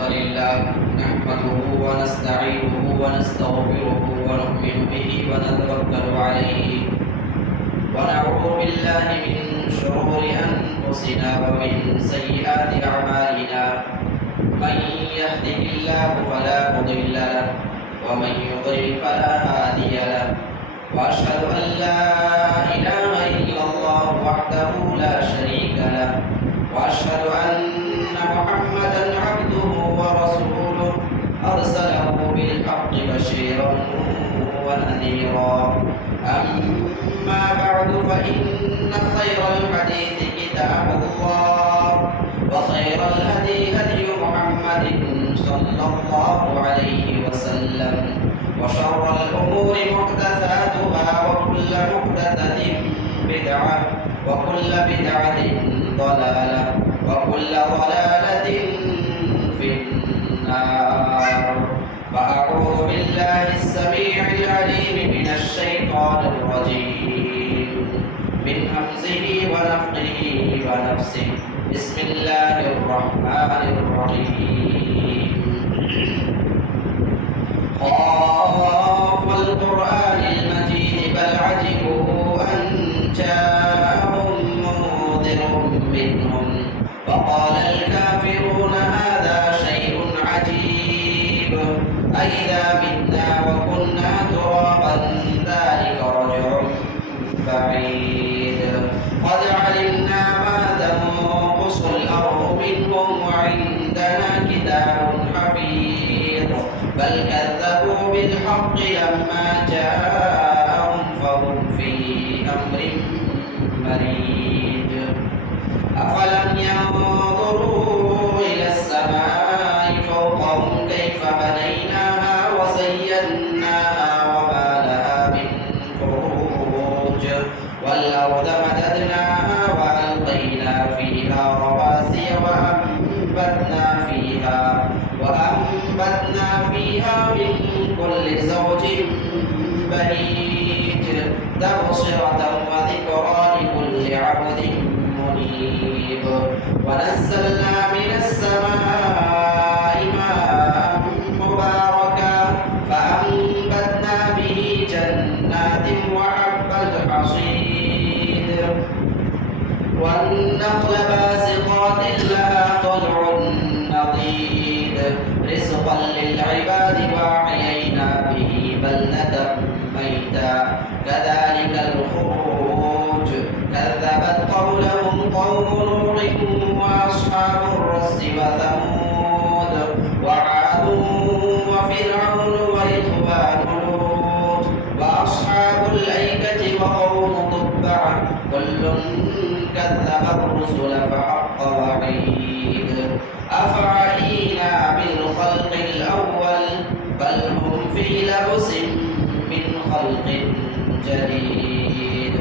الحمد لله نحمده ونستعينه ونستغفره ونؤمن به ونتوكل عليه ونعوذ بالله من شرور أنفسنا ومن سيئات أعمالنا من يهده الله فلا مضل له ومن يضلل فلا هادي له وأشهد أن لا إله إلا الله وحده لا شريك له وأشهد أن محمدا عبده ورسوله أرسله بالحق بشيرا ونذيرا أما بعد فإن خير الحديث كتاب الله وخير الهدي هدي محمد صلى الله عليه وسلم وشر الأمور محدثاتها وكل محدثة بدعة وكل بدعة ضلالة وكل ضلالة في النار فأعوذ بالله السميع العليم من الشيطان الرجيم من همزه ونفخه ونفسه بسم الله الرحمن الرحيم خاف القرآن المجيد بل عجبوا أن جاءهم منذر منهم فقال الكافرون هذا شيء عجيب أئذا متنا وكنا ترابا ذلك رجع بعيد قد علمنا ما تنقص الأرض منهم وعندنا كتاب حفيظ بل كذبوا بالحق لما جاءهم فهم في أمر مريج أفلم ينظروا إلى السماء فوقهم كيف بنيناها وزيناها وما لها من فروج والأرض مددناها وألقينا فيها رواسي وأنبتنا فيها من كل زوج بهيج تبصرة وذكرى لكل عبد منيب ونزلنا من السماء ماء مباركا فأنبتنا به جنات وحب الحصيد والنخل باسقات لها طلع نضيد رزقا للعباد وأحيينا به بلدة ميتا كذلك الخروج كذبت قولهم قوم نوح وأصحاب الرس وثمود وعاد وفرعون وإخوان لوط وأصحاب الأيكة وقوم تبع كل كذب الرسل فحق وعيد أفعينا بالخلق الأول بل هم في لبس من خلق جديد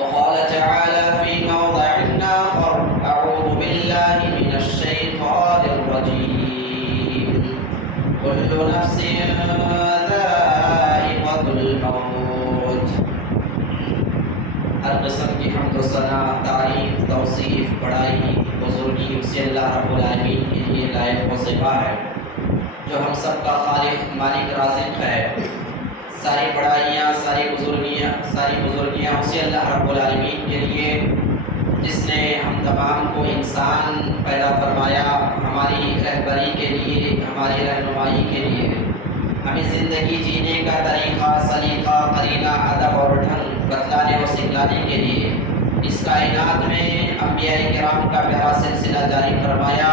وقال تعالى في موضع آخر أعوذ بالله من الشيطان الرجيم كل نفس ذائقة الموت ہر قسم کی حمد و ثنا تعریف توصیف بڑائی بزرگی اسی اللہ رب العالمین کے لیے لائق و زیبا ہے جو ہم سب کا خالق مالک رازق ہے ساری بڑائیاں ساری بزرگیاں اسی اللہ رب العالمین کے لیے جس نے ہم تمام کو انسان پیدا فرمایا ہماری رہبری کے لیے ہماری رہنمائی کے لیے ہمیں زندگی جینے کا طریقہ سلیقہ قرینہ ادب اور ڈھنگ بتلانے اور سکھلانے کے لیے اس کائنات میں انبیاء کرام کا پیارا سلسلہ جاری فرمایا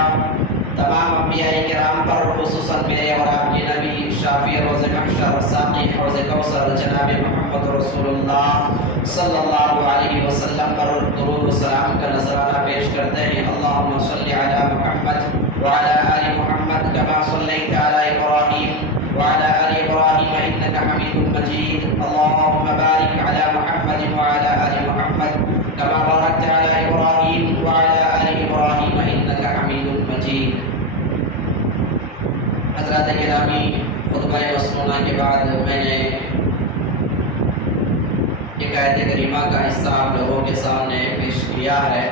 تمام انبیاء کرام پر خصوصاً میرے اور آپ کے نبی شافی روز محشر ساقی حوض کوثر جناب محمد رسول اللہ صلی اللہ علیہ وسلم پر درود و سلام کا نذرانہ پیش کرتے ہیں اللہم صلی علی محمد وعلی آل محمد کما صلیت علی ابراہیم وعلى آل إبراهيم إنك حميد مجيد اللهم بارك على محمد وعلى آل محمد كما باركت على إبراهيم وعلى آل إبراهيم إنك حميد مجيد حضرات گرامی خطبہ مسنونہ کے بعد میں نے ایک آیت کریمہ کا حصہ آپ لوگوں کے سامنے پیش کیا ہے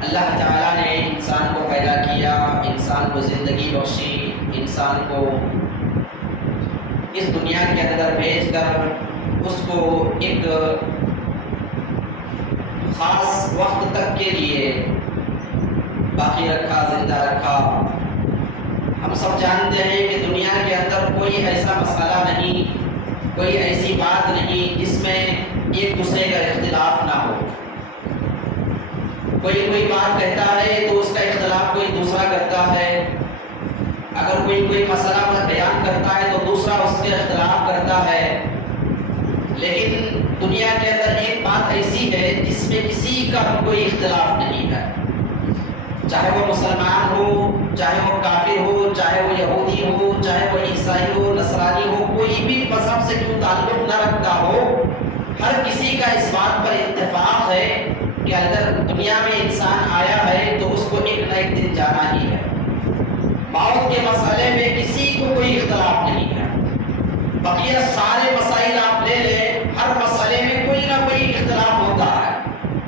اللہ تعالیٰ نے انسان کو پیدا کیا، انسان کو زندگی بخشی، انسان کو اس دنیا کے اندر بھیج کر اس کو ایک خاص وقت تک کے لیے باقی رکھا، زندہ رکھا۔ ہم سب جانتے ہیں کہ دنیا کے اندر کوئی ایسا مسئلہ نہیں، کوئی ایسی بات نہیں جس میں ایک دوسرے کا اختلاف نہ ہو۔ کوئی بات کہتا ہے تو اس کا اختلاف کوئی دوسرا کرتا ہے، اگر کوئی مسئلہ بیان کرتا ہے تو دوسرا اس کے اختلاف کرتا ہے۔ لیکن دنیا کے اندر ایک بات ایسی ہے جس میں کسی کا کوئی اختلاف نہیں ہے، چاہے وہ مسلمان ہو، چاہے وہ کافر ہو، چاہے وہ یہودی ہو، چاہے وہ عیسائی ہو، نصرانی ہو، کوئی بھی مذہب سے کیوں تعلق نہ رکھتا ہو، ہر کسی کا اس بات پر اتفاق ہے کہ اگر دنیا میں انسان آیا ہے تو اس کو ایک نہ ایک دن جانا ہی ہے۔ موت کے مسئلے میں کسی کو کوئی اختلاف نہیں ہے۔ بقیہ سارے مسائل آپ لے لیں، ہر مسئلے میں کوئی نہ کوئی اختلاف ہوتا ہے،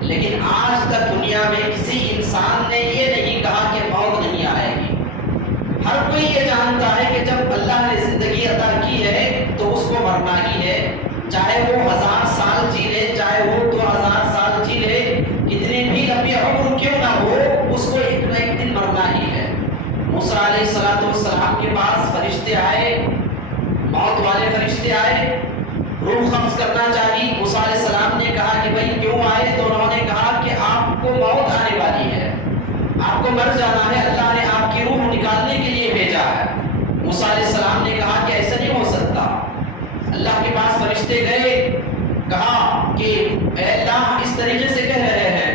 لیکن آج تک دنیا میں کسی انسان نے یہ نہیں کہا کہ موت نہیں آئے گی۔ ہر کوئی یہ جانتا ہے کہ جب اللہ نے زندگی عطا کی ہے تو اس کو مرنا ہی ہے، چاہے وہ 1000 سال جی لے، چاہے وہ 2000 سال جی لے، کتنی بھی لمبی عمر کیوں نہ ہو، اس کو ایک نہ ایک دن مرنا ہی ہے۔ موسیٰ علیہ السلام کے پاس فرشتے آئے، موت والے فرشتے آئے، روح قبض کرنا چاہیے۔ موسیٰ علیہ السلام نے کہا کہ بھائی کیوں آئے؟ تو انہوں نے کہا کہ آپ کو موت آنے والی ہے، آپ کو مر جانا ہے، اللہ نے آپ کی روح نکالنے کے لیے بھیجا ہے۔ موسیٰ علیہ السلام نے کہا کہ ایسا نہیں ہو سکتا۔ اللہ کے پاس فرشتے گئے، کہا کہ اے اللہ اس طریقے سے کہہ رہے ہیں۔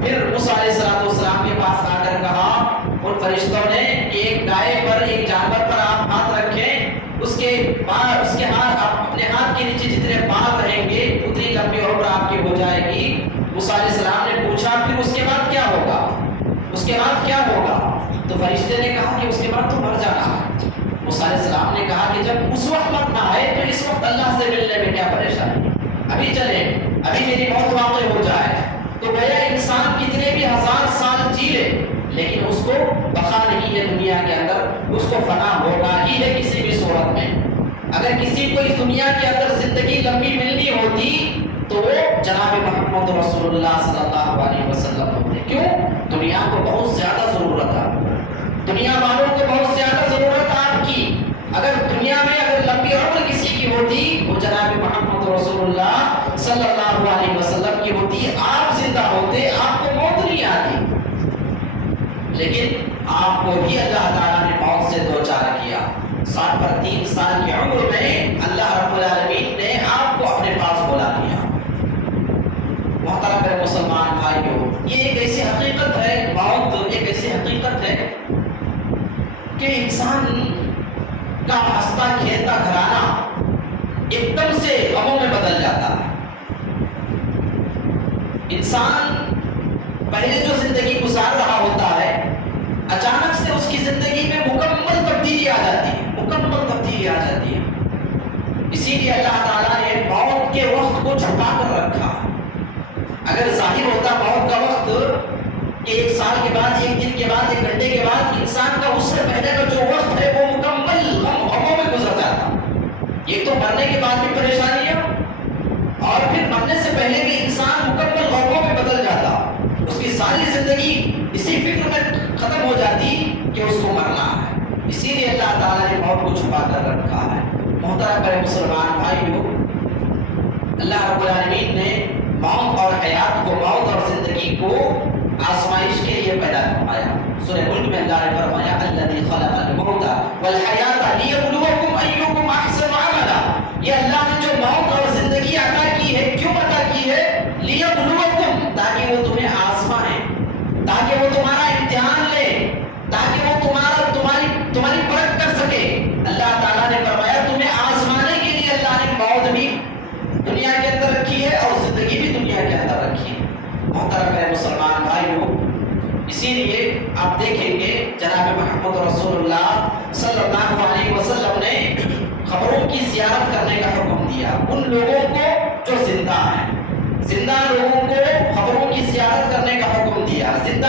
پھر موسیٰ علیہ السلام کے پاس آ کر کہا ان فرشتوں نے کہ ایک گائے پر، ایک جانور پر آپ ہاتھ رکھیں، اس کے ہاتھ، اپنے ہاتھ کے نیچے جتنے بال رہیں گے اتنی لمبی عمر آپ کی ہو جائے گی۔ موسیٰ علیہ السلام نے پوچھا پھر اس کے بعد کیا ہوگا؟ اس کے بعد کیا ہوگا؟ تو فرشتے نے کہا کہ اس کے بعد تو مر جانا ہے۔ موسیٰ علیہ السلام نے کہا کہ جب اس وقت مرنا ہے تو اس وقت اللہ سے ملنے میں کیا پریشانی، ابھی چلے، ابھی میری موت واقع ہو جائے۔ تو گیا انسان کتنے بھی 1000 سال جی لے لیکن اس کو بقا نہیں ہے دنیا کے اندر، اس کو فنا ہونا ہی ہے کسی بھی صورت میں۔ اگر کسی کو اس دنیا کے اندر زندگی لمبی ملنی ہوتی تو وہ جناب محمد رسول اللہ صلی اللہ علیہ وسلم ہوتے۔ کیوں؟ دنیا کو بہت زیادہ ضرورت ہے، دنیا والوں کو بہت زیادہ ضرورت ہے آپ کی۔ اگر دنیا میں اگر لمبی عمر کسی کی ہوتی وہ جناب محمد رسول اللہ صلی اللہ علیہ وسلم کی ہوتی، آپ زندہ ہوتے، آپ کو موت نہیں آتی، لیکن آپ کو بھی اللہ تعالیٰ نے موت سے دوچار کیا۔ 60 پر 3 سال کی عمر میں اللہ رب العالمین نے آپ کو اپنے پاس بلا لیا۔ محترم میرے مسلمان بھائیوں، یہ ایک ایسی حقیقت ہے، موت ایک ایسی حقیقت ہے کہ انسان کا ہنستا کھیلتا گھرانہ ایک دم سے غموں میں بدل جاتا ہے۔ انسان پہلے جو زندگی گزار رہا ہوتا ہے، اچانک سے اس کی زندگی میں مکمل تبدیلی آ جاتی ہے، مکمل تبدیلی آ جاتی ہے۔ اسی لیے اللہ تعالیٰ نے موت کے وقت کو چھپا کر رکھا۔ اگر ظاہر ہوتا موت کا وقت کہ 1 سال کے بعد، 1 دن کے بعد، 1 گھنٹے کے بعد، انسان کا اس سے پہلے کا جو وقت ہے وہ مکمل غموں میں گزر جاتا۔ یہ تو مرنے کے بعد بھی پریشانیاں، اور پھر مرنے سے پہلے بھی انسان مکمل غموں میں بدل جاتا، اس کی ساری زندگی اسی فکر میں ختم ہو جاتی کہ اس کو مرنا ہے۔ اسی لیے اللہ تعالیٰ نے موت کو چھپا کر رکھا ہے۔ محترم میرے مسلمان بھائیوں، اللہ رب العالمین نے موت اور حیات کو، موت اور زندگی کو آزمائش کے لیے پیدا فرمایا۔ سورہ ملک میں اللہ نے فرمایا الذی خلق الموت والحیات لیبلوکم ایکم احسن عملا۔ یہ اللہ نے جو موت اور زندگی عطا کی ہے، کیوں عطا کی ہے؟ لیبلوکم، تاکہ وہ تمہیں آزمائے، تاکہ وہ تمہارا امتحان لے، تاکہ وہ تمہاری پرکھ کر سکے۔ اللہ تعالیٰ نے فرمایا تمہیں آزمانے کے لیے اللہ نے موت بھی دنیا کے اندر رکھی ہے اور زندگی بھی دنیا کے اندر رکھی ہے۔ محترم میرے مسلمان بھائیوں، اسی لیے آپ دیکھیں گے جناب محمد رسول اللہ صلی اللہ علیہ وسلم نے قبروں کی زیارت کرنے کا حکم دیا ان لوگوں کو جو زندہ ہیں۔ زندہ لوگوں کو قبروں کی زیارت کرنے کا حکم دیا۔ زندہ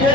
2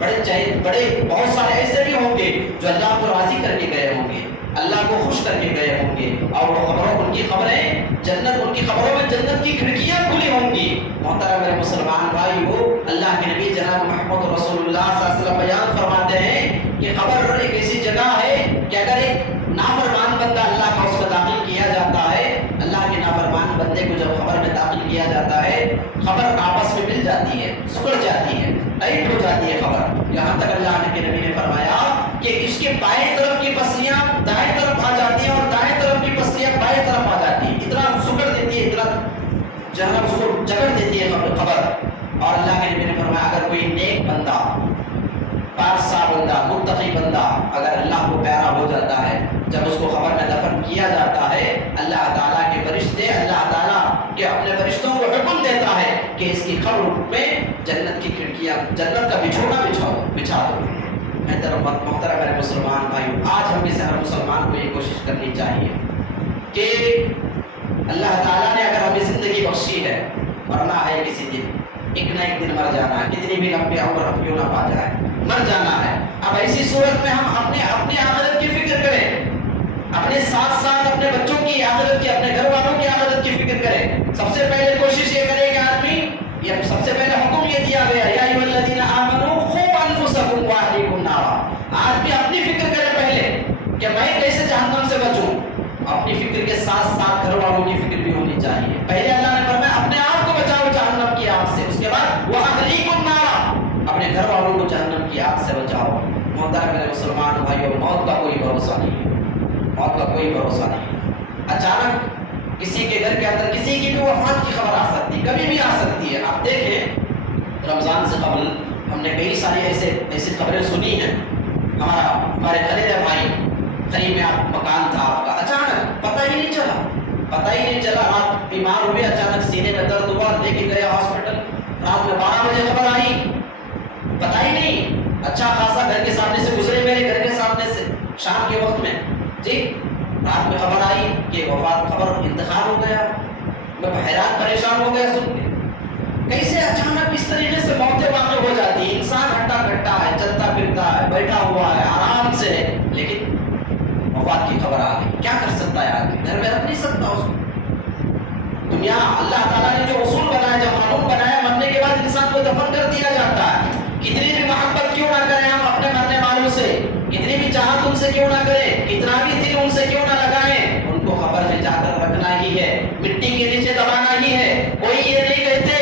بڑے بہت سارے ایسے بھی ہوں گے جو اللہ کو راضی کر کے گئے ہوں گے، اللہ کو خوش کر کے گئے ہوں گے، اور وہ ان کی خبروں میں جنت کی کھڑکیاں کھلی ہوں گی۔ محترم میرے مسلمان بھائیو، اللہ کے نبی جناب محمد رسول اللہ صلی اللہ علیہ وسلم بیان فرماتے ہیں کہ قبر ایک ایسی جگہ ہے کہ اگر ایک نافرمان بندہ اللہ کا اس میں داخل کیا جاتا ہے، اللہ کے نافرمان بندے کو جب قبر میں داخل کیا جاتا ہے، قبر آپس میں مل جاتی ہے، سکڑ جاتی ہے، ٹائٹ ہو جاتی ہے قبر، یہاں تک اللہ کے نبی نے فرمایا کہ اس کے بائیں طرف کی پسلیاں دائیں طرف آ جاتی ہیں اور دائیں طرف کی پسلیاں بائیں طرف آ جاتی ہیں، اتنا سکڑ دیتی ہے، اتنا جہنم اس کو جکڑ دیتی ہے قبر۔ اور اللہ کے نبی نے فرمایا اگر کوئی نیک بندہ، پارسا بندہ، متقی بندہ اگر اللہ کو پیارا ہو جاتا ہے، جب اس کو قبر میں دفن کیا جاتا ہے، اللہ تعالیٰ کے فرشتے، اللہ تعالیٰ کے اپنے فرشتوں کو حکم دیتا ہے کہ اس کی قبر میں جنت کی کھڑکیاں، جنت کا بچھونا بچھا دو۔ محترم میرے مسلمان بھائیو، آج ہم سے ہر مسلمان کو یہ کوشش کرنی چاہیے کہ اللہ تعالیٰ نے اگر ہمیں زندگی بخشی ہے، مرنا ہے کسی دن، ایک نہ ایک دن مر جانا ہے، کتنی بھی لمبی عمر ہم کیوں نہ پا جائے، مر جانا ہے۔ اب ایسی صورت میں ہم اپنی آخرت کی فکر کریں، اپنے ساتھ ساتھ اپنے بچوں کی آخرت کی، اپنے گھر والوں کی آخرت کی فکر کریں۔ سب سے پہلے کوشش یہ کرے کہ آدمی، یہ سب سے پہلے حکم یہ دیا گیا یا ایھا الذین آمنوا قوا انفسکم واہلیکم نارا، آدمی اپنی فکر کرے پہلے کہ میں کیسے جہنم سے بچوں، اپنی فکر کے ساتھ ساتھ گھر والوں کی فکر بھی ہونی چاہیے۔ پہلے اللہ نے فرمایا اپنے آپ کو بچاؤ جہنم کی آگ سے، اس کے بعد واہلیکم نارا، اپنے گھر والوں کو جہنم کی آگ سے بچاؤ۔ محترم میرے مسلمان بھائیو، موت کا کوئی بھروسہ نہیں ہے، موت کا کوئی بھروسہ نہیں ہے۔ اچانک کسی کے گھر کے اندر کسی کی بھی وفات کی خبر آ سکتی، کبھی بھی آ سکتی ہے۔ آپ دیکھیں رمضان سے قبل ہم نے کئی ساری ایسی خبریں سنی ہیں۔ ہمارے خلیل بھائی قریب میں آپ مکان تھا آپ کا، اچانک پتہ ہی نہیں چلا، رات بیمار ہوئے، اچانک سینے میں درد ہوا، لے کے گئے ہاسپٹل، رات میں 12 بجے خبر آئی، پتہ ہی نہیں، اچھا خاصا گھر کے سامنے سے گزرے، میرے گھر کے سامنے سے شام کے وقت میں، جی رات میں خبر آئی کہ وفات، خبر انتقال ہو گیا۔ میں حیران پریشان ہو گیا سن کے، کیسے اچانک اس طریقے سے موتیں واقع ہو جاتی ہیں۔ انسان ہٹا کٹا ہے، چلتا پھرتا ہے، بیٹھا ہوا ہے، آرام سے ہے، لیکن وفات کی خبر آ گئی۔ کیا کر سکتا ہے آدمی؟ گھر میں رکھ نہیں سکتا اس کو۔ دنیا اللہ تعالیٰ نے جو اصول بنایا، جو قانون بنایا، مرنے کے بعد انسان کو دفن کر دیا جاتا ہے۔ کتنی بھی محبت کیوں نہ کریں ہم اپنے مرنے والوں سے، کتنی بھی چاہت ان سے کیوں نہ کریں، کتنا بھی دل ان سے کیوں نہ لگائیں، ان کو قبر میں جا کر رکھنا ہی ہے، مٹی کے نیچے دبانا ہی ہے۔ کوئی یہ نہیں کہتے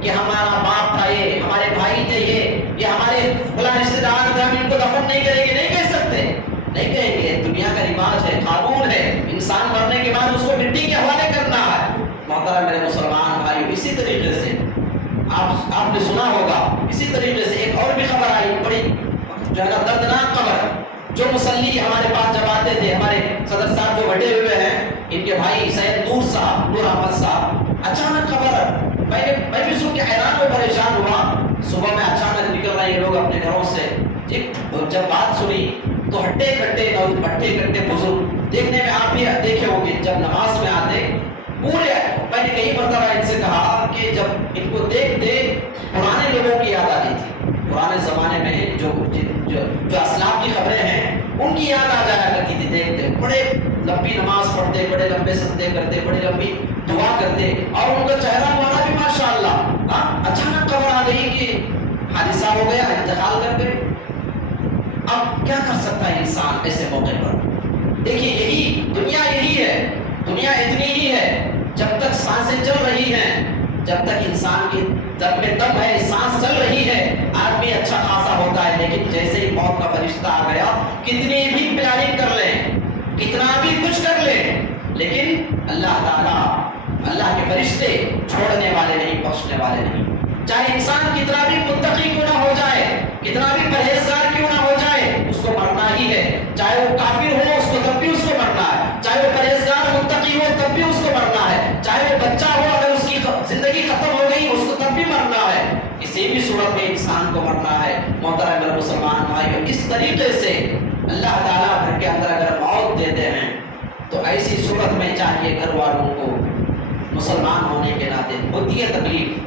کہ ہمارا باپ تھا، یہ ہمارے بھائی تھے، یہ ہمارے فلاں رشتے دار تھے، ہم ان کو دفن نہیں کریں گے، نہیں کہہ سکتے، نہیں کہیں گے۔ دنیا کا رواج ہے، قانون ہے، انسان مرنے کے بعد اس کو مٹی کے حوالے کرنا ہے۔ محترم میرے مسلمان بھائی، اسی طریقے سے آپ نے سنا ہوگا، اسی طریقے سے ایک اور بھی خبر آئی، بڑی جو ہے نا دردناک خبر، جو مسلی ہمارے پاس جب آتے تھے، ہمارے صدر صاحب جو بڑے ہوئے ہیں، ان کے بھائی سید نور احمد صاحب، اچانک خبر، میں بھی سن کے حیران و پریشان ہوا۔ صبح میں اچانک نکل رہے ہیں لوگ اپنے گھروں سے، جب بات سنی تو ہٹے کٹے بزرگ، دیکھنے میں آپ بھی دیکھے ہوں گے، جب نماز میں آتے پورے، میں نے کئی مرتبہ ان سے کہا کہ جب ان کو دیکھتے پرانے لوگوں کی یاد آتی تھی، پرانے زمانے میں جو اسلاف کی خبریں ہیں ان کی یاد آ جایا کرتی تھی۔ دیکھتے بڑے لمبی نماز پڑھتے، بڑے لمبے سجدے کرتے، بڑی لمبی دعا کرتے، اور ان کا چہرہ مبارک بھی ماشاءاللہ۔ اچانک خبر آ گئی کہ حادثہ ہو گیا، انتقال کر گئے۔ اب کیا کر سکتا ہے انسان ایسے موقع پر؟ دیکھیے دنیا یہی ہے، دنیا اتنی ہی ہے، جب تک سانسیں چل رہی ہیں، جب تک انسان کی دم میں دم ہے، سانس چل رہی ہے، آدمی اچھا خاصا ہوتا ہے، لیکن جیسے ہی موت کا فرشتہ آ گیا، کتنی بھی پلاننگ کر لیں، کتنا بھی کچھ کر لیں، لیکن اللہ تعالیٰ، اللہ کے فرشتے چھوڑنے والے نہیں، بخشنے والے نہیں۔ چاہے انسان کتنا بھی متقی کیوں نہ ہو جائے، کتنا بھی پرہیزگار کیوں نہ ہو جائے، اس کو مرنا ہی ہے۔ چاہے وہ کافر ہو، اس کو تب بھی اس کو مرنا ہے، چاہے وہ پرہیزگار متقی ہو تب بھی اس کو مرنا ہے، چاہے وہ بچہ ہو، اگر اس کی زندگی ختم ہو گئی اس کو تب بھی مرنا ہے۔ کسی بھی صورت میں انسان کو مرنا ہے۔ محترم میرے مسلمان بھائیو، اس طریقے سے اللہ تعالیٰ گھر کے اندر اگر موت دیتے ہیں تو ایسی صورت میں چاہیے گھر والوں کو مسلمان ہونے کے ناطے ہوتی ہے تکلیف،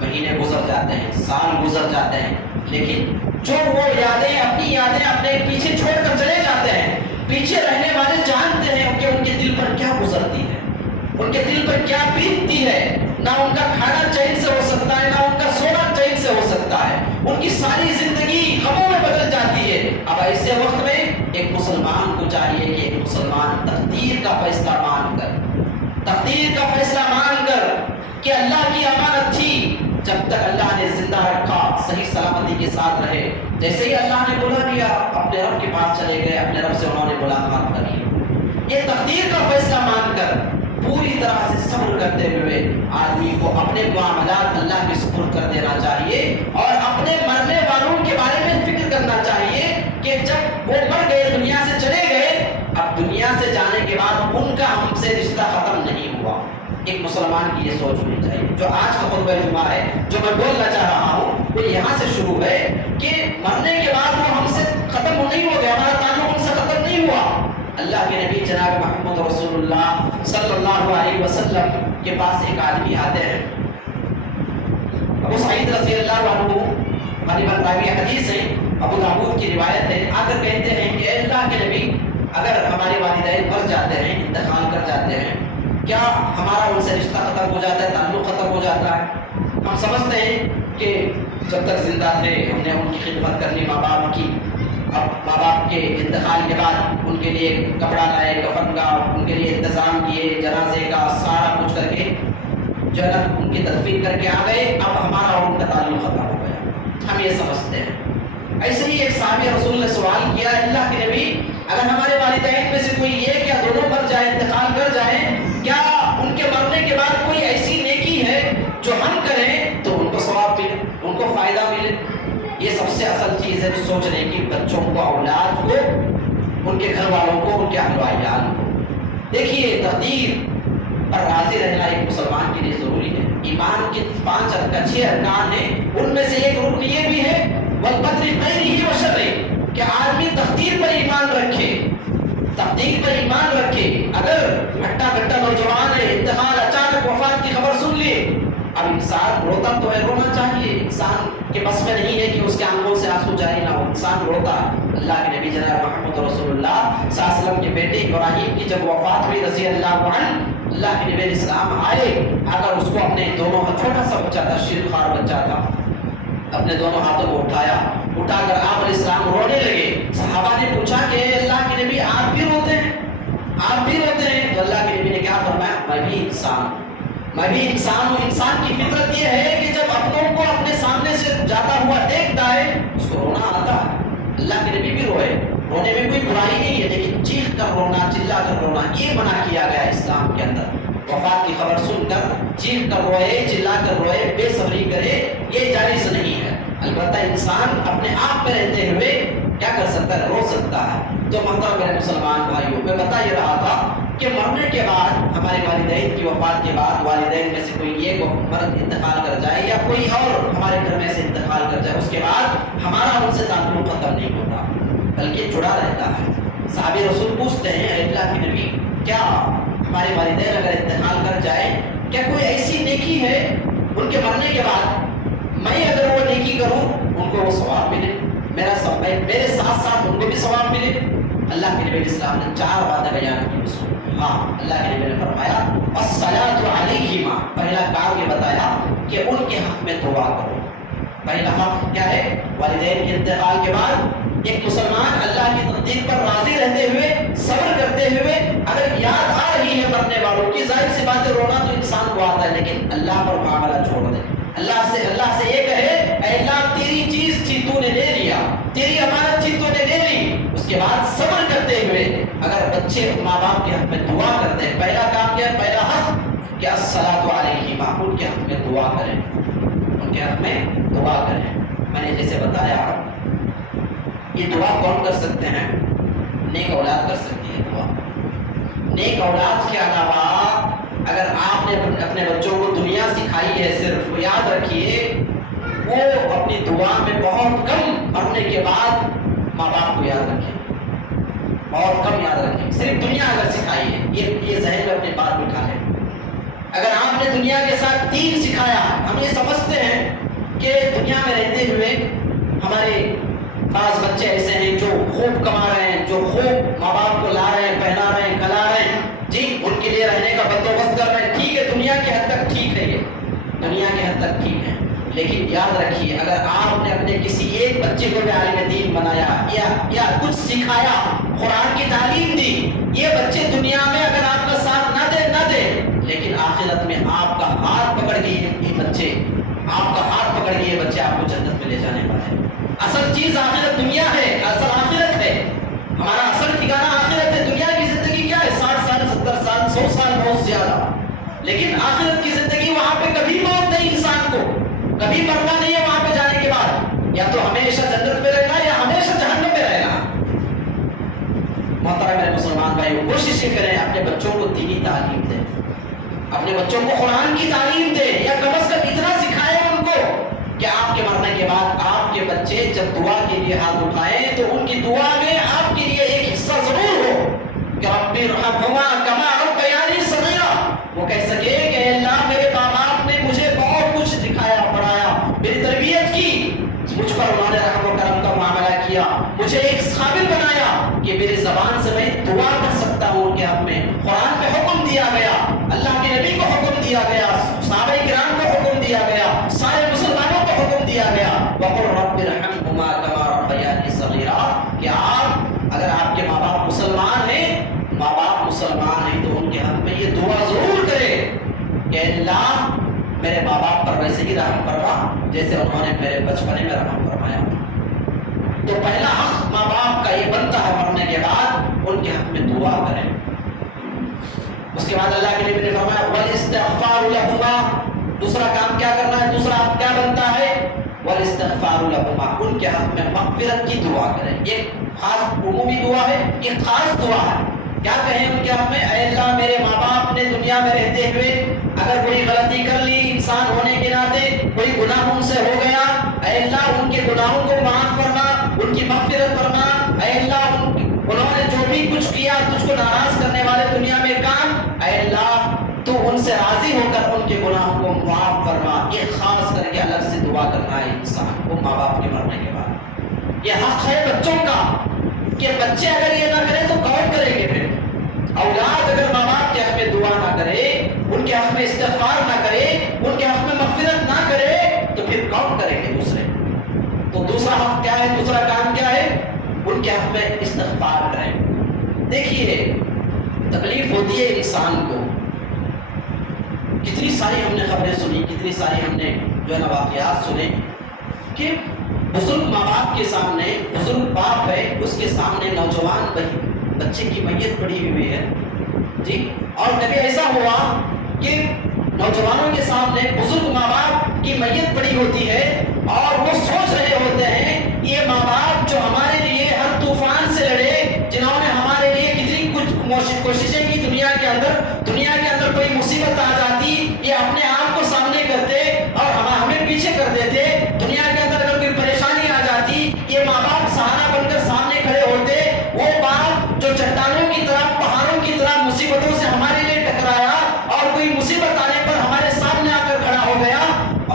مہینے گزر جاتے ہیں، سال گزر جاتے ہیں، لیکن جو وہ یادیں، اپنی یادیں اپنے پیچھے چھوڑ کر چلے جاتے ہیں، پیچھے رہنے والے جانتے ہیں کہ ان کے دل پر کیا گزرتی ہے، ان کے دل پر کیا بیتتی ہے۔ نہ ان کا کھانا چین سے ہو سکتا ہے، نہ ان کا سونا چین سے ہو سکتا ہے، ان کی ساری زندگی غموں میں بدل جاتی ہے۔ اب ایسے وقت میں ایک مسلمان کو چاہیے کہ ایک مسلمان تقدیر کا فیصلہ مان کر، تقدیر کا فیصلہ مان کر کہ اللہ کی امانت تھی، جب تک اللہ نے زندہ رکھا صحیح سلامتی کے ساتھ رہے، جیسے ہی اللہ نے بلا لیا اپنے رب کے پاس چلے گئے، اپنے رب سے انہوں نے ملاقات کری۔ یہ تقدیر کا فیصلہ مان کر پوری طرح سے صبر کرتے ہوئے آدمی کو اپنے معاملات اللہ کے سپرد کر دینا چاہیے، اور اپنے مرنے والوں کے بارے میں فکر کرنا چاہیے کہ جب وہ مر گئے، دنیا سے چلے گئے، اب دنیا سے جانے کے بعد ان کا ہم سے رشتہ ختم نہیں ہوا۔ ایک مسلمان کی یہ سوچ ہونی چاہیے۔ جو آج کا خطبہ جمعہ ہے، جو میں بولنا چاہ رہا ہوں، وہ یہاں سے شروع ہے کہ مرنے کے بعد وہ ہم سے ختم نہیں ہو گیا، ہمارا تعلق ان سے ختم نہیں ہوا۔ اللہ کے نبی جناب محمد رسول اللہ صلی اللہ علیہ وسلم کے پاس ایک آدمی آتے ہیں، ابو سعید رضی اللہ عنہ، غالباً راوی حدیث ہے، ابو داؤد کی روایت ہے، آ کر کہتے ہیں کہ اللہ کے نبی، اگر ہمارے والدین مر جاتے ہیں، انتقال کر جاتے ہیں، کیا ہمارا ان سے رشتہ ختم ہو جاتا ہے، تعلق ختم ہو جاتا ہے؟ ہم سمجھتے ہیں کہ جب تک زندہ تھے ہم نے ان کی خدمت کرنی، ماں باپ کی، اب ماں باپ کے انتقال کے بعد ان کے لیے کپڑا لائے، کفن کا ان کے لیے انتظام کیے، جنازے کا سارا کچھ کر کے جو ہے نا ان کی تدفین کر کے آ گئے، اب ہمارا اور ان کا تعلق ختم ہو گیا، ہم یہ سمجھتے ہیں۔ ایسے ہی ایک صحابی رسول نے سوال کیا، اللہ کے نبی، اگر ہمارے والدین میں سے کوئی ایک یا دونوں مر جائے، انتقال کر جائیں، کیا ان کے مرنے کے بعد کوئی ایسی نیکی ہے جو ہم کریں تو ان کو ثواب ملے، ان کو فائدہ ملے؟ یہ سب سے اصل چیز ہے سوچنے کی، بچوں کو، اولاد کو، ان کے گھر والوں کو، ان کے اہل و عیال کو۔ دیکھیے، تقدیر پر راضی رہنا ایک مسلمان کے لیے ضروری ہے۔ ایمان کے 5 اچھے ارکان ہیں، ان میں سے ایک رکن یہ بھی ہے والقدر خیرہ و شرہ، کہ آدمی تقدیر پر ایمان رکھے، تقدیر پر ایمان رکھے۔ اگر ہٹا کٹا نوجوان ہے، انتقال، اچانک وفات کی خبر سن لی، اب انسان روتا تو ہے، رونا چاہیے، انسان کے بس میں نہیں ہے کہ اس کے آنکھوں سے آنسو جاری نہ ہو، انسان روتا۔ اللہ کے نبی جناب محمد رسول اللہ صلی اللہ علیہ وسلم کے بیٹے ابراہیم کی جب وفات ہوئی رضی اللہ عنہ، اللہ کے نبی علیہ السلام آئے، اگر اس کو اپنے دونوں، چھوٹا سا بچہ تھا، شیر خوار بچہ تھا، اپنے دونوں ہاتھوں کو اٹھا کر آپ علیہ السلام رونے لگے۔ صحابہ نے پوچھا کہ اللہ کے نبی آپ بھی روتے ہیں، آپ بھی روتے ہیں؟ تو اللہ کے نبی نے کیا فرمایا، میں بھی انسان ہوں، میں بھی انسان ہوں۔ انسان کی فطرت یہ ہے کہ جب اپنوں کو اپنے سامنے سے جاتا ہوا دیکھتا ہے اس کو رونا آتا ہے۔ اللہ کے نبی بھی روئے، رونے میں کوئی برائی نہیں ہے، لیکن چیخ کر رونا، چلا کر رونا یہ منع کیا گیا اسلام کے اندر۔ وفات کی خبر سن کر چیخ کر روئے، چلا کر روئے، بے صبری کرے، یہ جائز نہیں ہے۔ البتہ انسان اپنے آپ میں رہتے ہوئے کیا کر سکتا ہے، رو سکتا ہے۔ تو محترم میرے مسلمان بھائیوں، میں بتا یہ رہا تھا کہ مرنے کے بعد، ہمارے والدین کی وفات کے بعد، والدین میں سے کوئی ایک مرد انتقال کر جائے یا کوئی اور ہمارے گھر میں سے انتقال کر جائے، اس کے بعد ہمارا ان سے تعلق ختم نہیں ہوتا بلکہ جڑا رہتا ہے۔ صحابی رسول پوچھتے ہیں، اے اللہ کے نبی، کیا ہمارے والدین اگر انتقال کر جائے، کیا کوئی ایسی نیکی ہے ان کے مرنے کے بعد میں اگر وہ نیکی کروں ان کو وہ ثواب ملے، میرے ساتھ ساتھ ان کو بھی ثواب ملے؟ اللہ کے نبی علیہ السلام نے 4 باتیں بیان کی اس کو۔ ہاں، اللہ کے نبی نے فرمایا الصلاۃ علیہما، پہلا کام یہ بتایا کہ ان کے حق میں دعا کرو۔ پہلا حق کیا ہے؟ والدین کے انتقال کے بعد ایک مسلمان اللہ کی تقدیر پر راضی رہتے ہوئے، صبر کرتے ہوئے، اگر یاد آ رہی ہے مرنے والوں کی، ظاہر سی بات ہے رونا تو انسان کو آتا ہے، لیکن اللہ پر معاملہ چھوڑ دے، اللہ سے یہ کہے، اے اللہ تیری چیز تھی تو نے لے لیا، تیری امانت تھی تو نے لے لی۔ اس کے بعد صبر کرتے ہوئے اگر بچے ماں باپ کے حق میں دعا کرتے ہیں، پہلا کام کیا ہے؟ پہلا حق کہ الصلاۃ علیہما، ان کے حق میں دعا کریں، ان کے حق میں دعا کریں۔ میں نے جیسے بتایا، یہ دعا کون کر سکتے ہیں؟ نیک اولاد کر سکتی ہے دعا۔ نیک اولاد کے علاوہ اگر آپ نے اپنے بچوں کو دنیا سکھائی ہے، صرف یاد رکھیے وہ اپنی دعا میں بہت کم مرنے کے بعد ماں باپ کو یاد رکھیں، بہت کم یاد رکھیں، صرف دنیا اگر سکھائی ہے، یہ ذہن میں اپنی بات بٹھا لیں۔ اگر آپ نے دنیا کے ساتھ دین سکھایا. ہم یہ سمجھتے ہیں کہ دنیا میں رہتے ہوئے ہمارے بعض بچے ایسے ہیں جو خوب کما رہے ہیں, جو خوب ماں باپ کو لا رہے ہیں, پہنا رہے ہیں, کھلا رہے ہیں, جی ان کے لیے رہنے کا بندوبست کر رہے ہیں. ٹھیک ہے, دنیا کے حد تک ٹھیک ہے, یہ دنیا کے حد تک ٹھیک ہے. لیکن یاد رکھیے, اگر آپ نے اپنے کسی ایک بچے کو بھی عالم دین بنایا یا کچھ سکھایا, قرآن کی تعلیم دی, یہ بچے دنیا میں اگر آپ کا ساتھ نہ دے, لیکن آخرت میں آپ کا ہاتھ پکڑ کے یہ بچے آپ کو جنت میں لے جانے والے ہیں. اصل چیز آخرت دنیا ہے, اصل آخرت ہے. ہمارا اصل ٹھکانہ آخرت ہے. دنیا کی زندگی کیا ہے؟ 60 سال 70 سال 100 سال, بہت زیادہ. لیکن آخرت کی زندگی, وہاں پہ کبھی موت نہیں, انسان کو کبھی مرنا نہیں ہے. وہاں پہ جانے کے بعد یا تو ہمیشہ جنت میں رہنا یا ہمیشہ جہنم میں رہنا. محترم میرے مسلمان بھائیو, کوشش یہ کریں اپنے بچوں کو دینی تعلیم دیں, اپنے بچوں کو قرآن کی تعلیم دیں, یا کم از کم اتنا سکھائیں ان کو کہ آپ کے مرنے کے بعد آپ کے بچے جب دعا کے لیے ہاتھ اٹھائیں تو ان کی دعا میں آپ کے لیے ایک حصہ ضرور ہو کہ رب ارحمہما کما ربیانی صغیرا. وہ کہہ سکے کہ اللہ میرے ماں باپ نے مجھے بہت کچھ سکھایا, پڑھایا, میری تربیت کی, مجھ پر انہوں نے رحم و کرم کا معاملہ کیا, مجھے ایک قابل بنایا کہ میری زبان سے میں دعا کر سکتا ہوں ان کے حق میں. قرآن میں حکم دیا گیا, اللہ کے نبی کو حکم دیا گیا, صحابہ کرام کو حکم دیا گیا, سارے مسلمانوں کو حکم دیا گیا, وقل رب ارحمہما کما ربیانی صغیرا, کہ آپ اگر آپ کے ماں باپ مسلمان ہیں تو ان کے حق میں یہ دعا ضرور کرے کہ اللہ میرے ماں باپ پر ویسے ہی رحم فرما جیسے انہوں نے میرے بچپنے میں رحم فرمایا. تو پہلا حق ماں باپ کا یہ بنتا ہے مرنے کے بعد ان کے حق میں دعا کریں. اس کے بعد اللہ کے نبی نے فرمایا والاستغفار لهما, دوسرا کام کیا کرنا ہے, دوسرا حق کیا بنتا ہے, والاستغفار لهما, ان کے حق میں مغفرت کی دعا کریں. ایک خاص عمومی دعا ہے, ایک خاص دعا ہے. کیا کہیں ان کے حق میں, اے اللہ میرے ماں باپ نے دنیا میں رہتے ہوئے اگر کوئی غلطی کر لی, انسان ہونے کے ناطے کوئی گناہ ان سے ہو گیا, اے اللہ ان کے گناہوں کو معاف فرما, ان کی مغفرت فرما. اے اللہ انہوں نے جو بھی کچھ کیا تجھ کو ناراض کرنے والے دنیا میں کام, اے اللہ تو ان سے راضی ہو کر ان کے گناہوں کو معاف فرما. یہ خاص کر کے الگ سے دعا کرنا ہے انسان کو ماں باپ کے مرنے کے بعد. یہ حق ہے بچوں کا کہ بچے اگر یہ نہ کریں تو کون کریں گے؟ پھر اولاد اگر ماں باپ کے حق میں دعا نہ کرے, ان کے حق میں استغفار نہ کرے, ان کے حق میں مغفرت نہ کرے, تو پھر کون کریں گے دوسرے؟ تو دوسرا حق کیا ہے, دوسرا کام کیا ہے, ان کے حق میں استغفار کریں. دیکھیے تکلیف ہوتی ہے انسان کو, کتنی ساری ہم نے خبریں سنی, کتنی ساری ہم نے جو ہے نا واقعات سنے کہ بزرگ ماں باپ کے سامنے, بزرگ باپ ہے اس کے سامنے نوجوان بچے کی میت پڑی ہوئی ہے, جی. اور کبھی ایسا ہوا کہ نوجوانوں کے سامنے بزرگ ماں باپ کی میت پڑی ہوتی ہے اور وہ سوچ رہے ہوتے ہیں یہ ماں باپ جو ہمارے لیے ہر طوفان سے لڑے, جنہوں نے ہمارے لیے کتنی کچھ کوششیں کی, دنیا کے اندر کوئی مصیبت آ جاتی یہ اپنے آپ کو سامنے کرتے اور ہمیں پیچھے کر دیتے, دنیا کے اندر اگر کوئی پریشانی آ جاتی یہ ماں باپ سہارا بن کر سامنے کھڑے ہوتے. وہ باپ جو چٹانوں کی طرح, پہاڑوں کی طرح مصیبتوں سے ہمارے لیے ٹکرایا اور کوئی مصیبت آنے پر ہمارے سامنے آ کر کھڑا ہو گیا,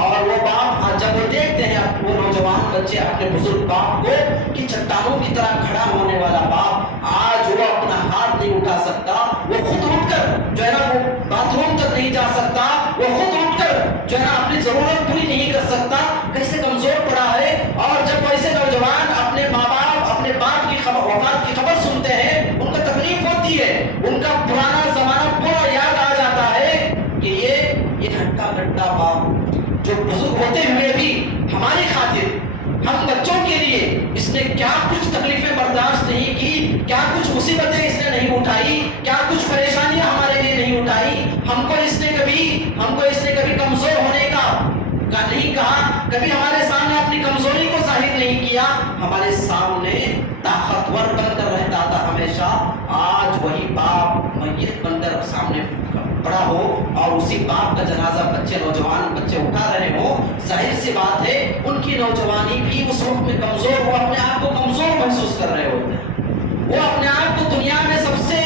اور وہ باپ جب وہ دیکھتے ہیں وہ نوجوان بچے اپنے بزرگ باپ کو کہ چٹانوں کی طرح کھڑا ہونے والا باپ آج وہ اپنا ہاتھ نہیں اٹھا سکتا, وہ خود اٹھ کر جو ہے نا وہ باتھ روم تک نہیں جا سکتا, وہ خود اٹھ کر جو ہے نا اپنی ضرورت پوری نہیں کر سکتا, کیسے کمزور پڑا ہے. اور جب ویسے نوجوان اپنے ماں باپ, اپنے باپ کی وفات کی خبر سنتے ہیں, ان کو تکلیف ہوتی ہے, ان کا پرانا زمانہ پورا یاد آ جاتا ہے کہ یہ ہٹا کٹا باپ جو بزرگ ہوتے ہوئے بھی ہماری خاطر, ہم بچوں کے لیے اس نے کیا کچھ تکلیفیں برداشت نہیں کی, کیا کچھ مصیبتیں اس نے نہیں اٹھائی, کیا کچھ پریشانیاں ہمارے لیے نہیں اٹھائی. ہم کو اس نے کبھی کمزور ہونے کا نہیں کہا, کبھی ہمارے سامنے اپنی کمزوری کو ظاہر نہیں کیا, ہمارے سامنے طاقتور بن کر رہتا تھا ہمیشہ. آج وہی باپ میت بن کر سامنے پڑا ہو اور اسی باپ کا جنازہ نوجوان بچے اٹھا رہے ہو, ظاہر سی بات ہے ان کی نوجوانی بھی اس وقت میں کمزور, وہ اپنے آپ کو کمزور محسوس کر رہے ہوتے ہیں, وہ اپنے آپ کو دنیا میں سب سے